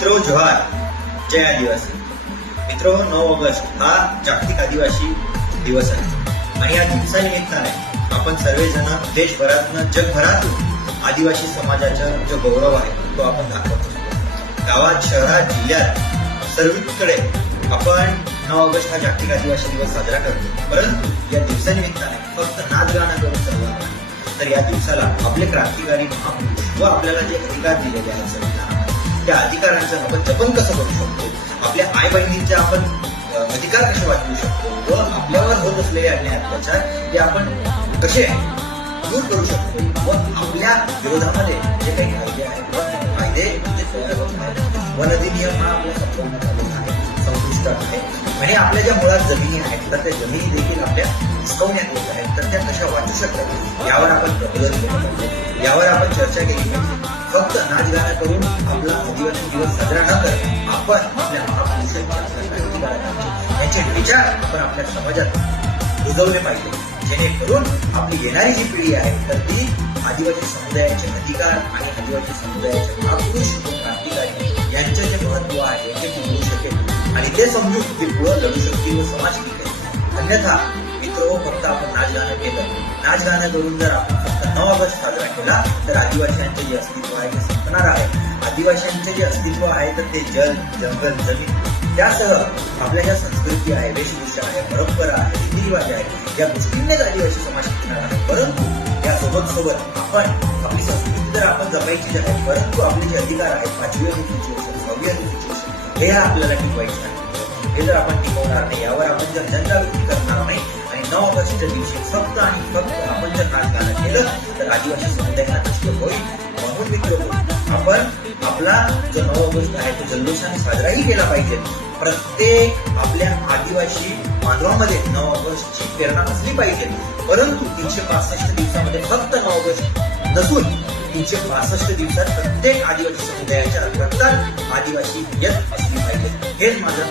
मित्रो जोहार, जय आदिवासी. मित्रो 9 ऑगस्ट हा जागतिक आदिवासी दिवस आहे आणि या दिवसानिमित्ताने आपण सर्वजण देशभरातून जगभरातून आदिवासी समाजाचा जो गौरव आहे तो आपण दाखवत असतो. गावात, शहरात, जिल्ह्यात सर्वीकडे आपण 9 ऑगस्ट हा जागतिक आदिवासी दिवस साजरा करतो. परंतु या दिवसानिमित्ताने फक्त नाच गाणं करून चालणार नाही, तर या दिवसाला आपले क्रांतिकारी महापुरुष व आपल्याला जे अधिकार दिलेले आहेत संविधानामध्ये त्या अधिकारांचं आपण जपन कसं करू शकतो, आपल्या आई बहिणींचे आपण अधिकार कसे वाचवू शकतो व आपल्यावर होत असलेले अन्याय अत्याचार हे आपण कसे दूर करू शकतो व आपल्या विरोधामध्ये जे काही कायदे आहेत कायदे जे तयार होत आहेत. वन अधिनियम हा आपल्या संपूर्ण झालेला आहे, संपुष्टात आहे आणि आपल्या ज्या मुळात जमिनी आहेत तर त्या जमिनी देखील आपल्या हिसकवण्यात येत आहेत, तर त्या कशा वाचू शकतात यावर आपण प्रबोधन केलं पाहिजे, यावर आपण चर्चा केली पाहिजे. फक्त नाच गाणं करून आपला आदिवासी दिवस साजरा न करता आपण आपल्या महापुरुषांच्या यांचे विचार आपण आपल्या समाजात रुजवले पाहिजे, जेणेकरून आपली येणारी जी पिढी आहे तर ती आदिवासी समुदायाचे अधिकार आणि आदिवासी समुदायाचे महापुरुष क्रांतिकारी यांचे जे महत्व आहे ते समजू शकेल आणि ते समजून ती पुढे लढू शकतील व समाज टिकेल. अन्यथा मित्रो, फक्त आपण नाच गाणं केलं, नाच गाणं करून जर आपण फक्त 9 ऑगस्ट साजरा केला तर आदिवासींचे जे अस्तित्व आहे ते संपणार आहे. आदिवासींचे जे अस्तित्व आहे तर ते जल, जंगल, जमीन त्यासह आपल्या ज्या संस्कृती आहे, वेशभूषा आहे, परंपरा आहे, रीतिरिवाज आहे या गोष्टींनाच आदिवासी समाज शिकणार आहे. परंतु या सोबत आपण आपली संस्कृती तर आपण जपायची आहे, परंतु आपले जे अधिकार आहेत 5वी अनुसूची, 6वी अनुसूची हे आपल्याला टिकवायचे आहे. हे जर आपण टिकवणार नाही, यावर आपण जर जनजागृती करणार नाही आणि 9 ऑगस्टच्या दिवशी फक्त आणि फक्त आपण जर नाच गाणं केलं तर आदिवासी समुदायाला कष्ट होईल. म्हणून मित्र, आपण आपला जो 9 ऑगस्ट आहे तो जल्लोषाने साजराही केला पाहिजे. प्रत्येक आपल्या आदिवासी मानवामध्ये 9 ऑगस्टची प्रेरणा असली पाहिजे. परंतु 365 दिवसामध्ये फक्त 9 ऑगस्ट नसून 365 दिवसात प्रत्येक आदिवासी समुदायाच्या रक्तात आदिवासी येत असली पाहिजे. हेच माझं